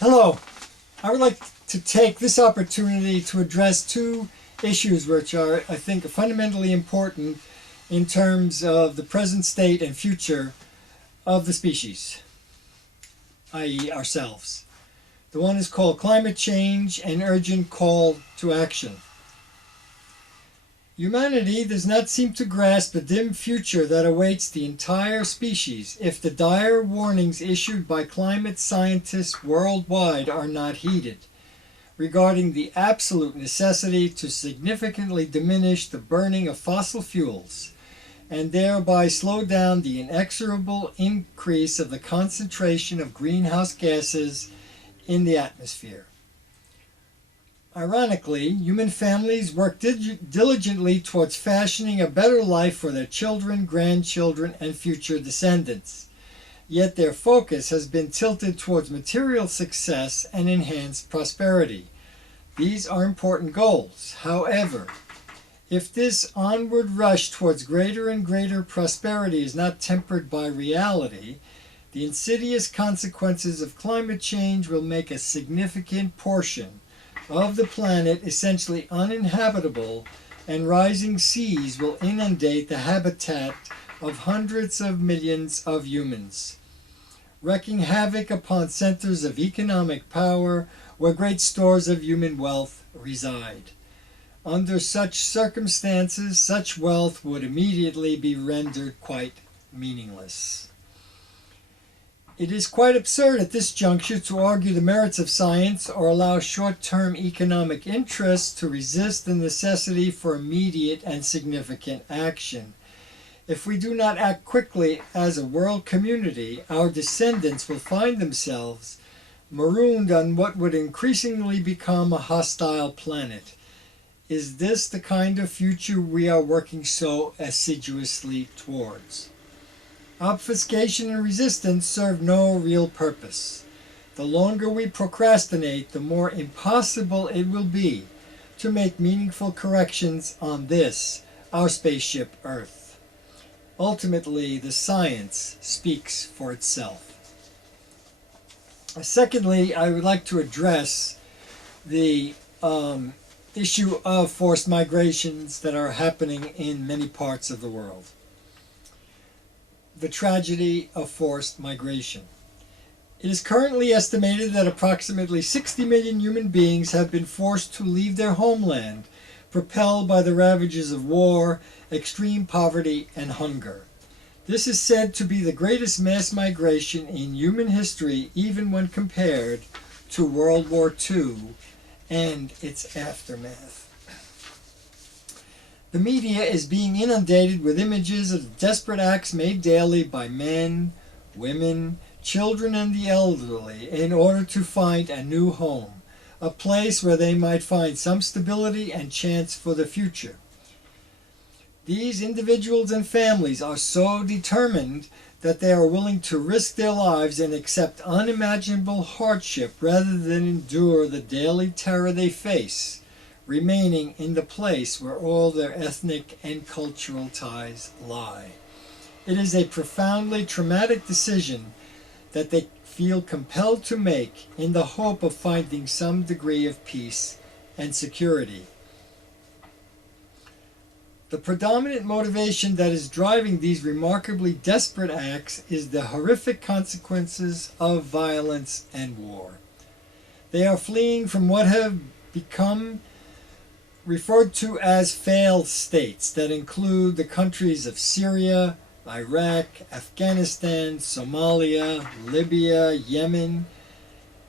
Hello. I would like to take this opportunity to address two issues which are, I think, fundamentally important in terms of the present state and future of the species, i.e. ourselves. The one is called climate change and urgent call to action. Humanity does not seem to grasp the dim future that awaits the entire species if the dire warnings issued by climate scientists worldwide are not heeded, regarding the absolute necessity to significantly diminish the burning of fossil fuels and thereby slow down the inexorable increase of the concentration of greenhouse gases in the atmosphere. Ironically, human families work diligently towards fashioning a better life for their children, grandchildren, and future descendants. Yet their focus has been tilted towards material success and enhanced prosperity. These are important goals. However, if this onward rush towards greater and greater prosperity is not tempered by reality, the insidious consequences of climate change will make a significant portion of the planet essentially uninhabitable, and rising seas will inundate the habitat of hundreds of millions of humans, wreaking havoc upon centers of economic power where great stores of human wealth reside. Under such circumstances, such wealth would immediately be rendered quite meaningless. It is quite absurd at this juncture to argue the merits of science or allow short-term economic interests to resist the necessity for immediate and significant action. If we do not act quickly as a world community, our descendants will find themselves marooned on what would increasingly become a hostile planet. Is this the kind of future we are working so assiduously towards? Obfuscation and resistance serve no real purpose. The longer we procrastinate, the more impossible it will be to make meaningful corrections on this, our spaceship Earth. Ultimately, the science speaks for itself. Secondly, I would like to address the issue of forced migrations that are happening in many parts of the world. The tragedy of forced migration. It is currently estimated that approximately 60 million human beings have been forced to leave their homeland, propelled by the ravages of war, extreme poverty, and hunger. This is said to be the greatest mass migration in human history, even when compared to World War II and its aftermath. The media is being inundated with images of desperate acts made daily by men, women, children, and the elderly in order to find a new home, a place where they might find some stability and chance for the future. These individuals and families are so determined that they are willing to risk their lives and accept unimaginable hardship rather than endure the daily terror they face, remaining in the place where all their ethnic and cultural ties lie. It is a profoundly traumatic decision that they feel compelled to make in the hope of finding some degree of peace and security. The predominant motivation that is driving these remarkably desperate acts is the horrific consequences of violence and war. They are fleeing from what have become referred to as failed states that include the countries of Syria, Iraq, Afghanistan, Somalia, Libya, Yemen,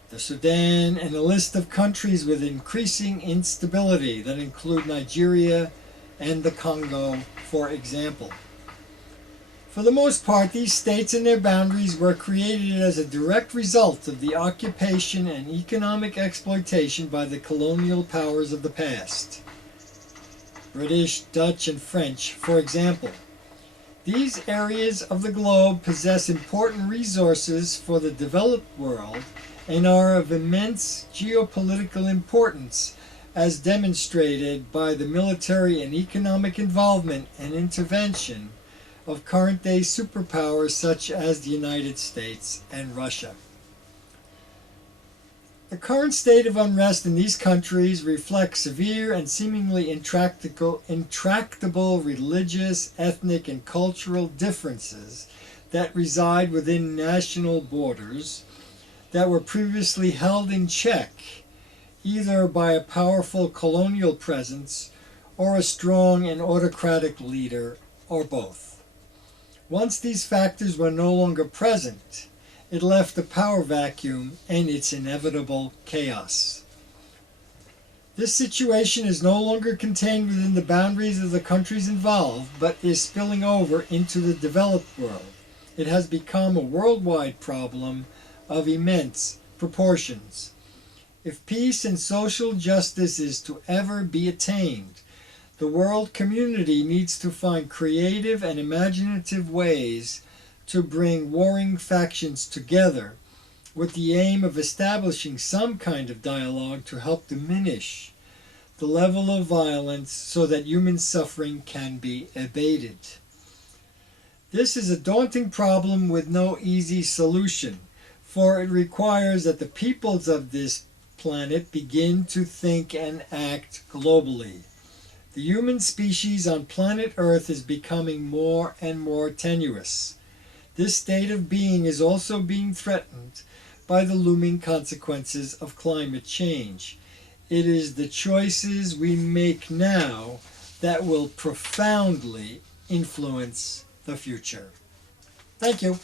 the Sudan, and a list of countries with increasing instability that include Nigeria and the Congo, for example. For the most part, these states and their boundaries were created as a direct result of the occupation and economic exploitation by the colonial powers of the past. British, Dutch, and French, for example. These areas of the globe possess important resources for the developed world and are of immense geopolitical importance, as demonstrated by the military and economic involvement and intervention of current-day superpowers such as the United States and Russia. The current state of unrest in these countries reflects severe and seemingly intractable religious, ethnic, and cultural differences that reside within national borders that were previously held in check either by a powerful colonial presence or a strong and autocratic leader, or both. Once these factors were no longer present, it left a power vacuum and its inevitable chaos. This situation is no longer contained within the boundaries of the countries involved, but is spilling over into the developed world. It has become a worldwide problem of immense proportions. If peace and social justice is to ever be attained, the world community needs to find creative and imaginative ways to bring warring factions together with the aim of establishing some kind of dialogue to help diminish the level of violence so that human suffering can be abated. This is a daunting problem with no easy solution, for it requires that the peoples of this planet begin to think and act globally. The human species on planet Earth is becoming more and more tenuous. This state of being is also being threatened by the looming consequences of climate change. It is the choices we make now that will profoundly influence the future. Thank you.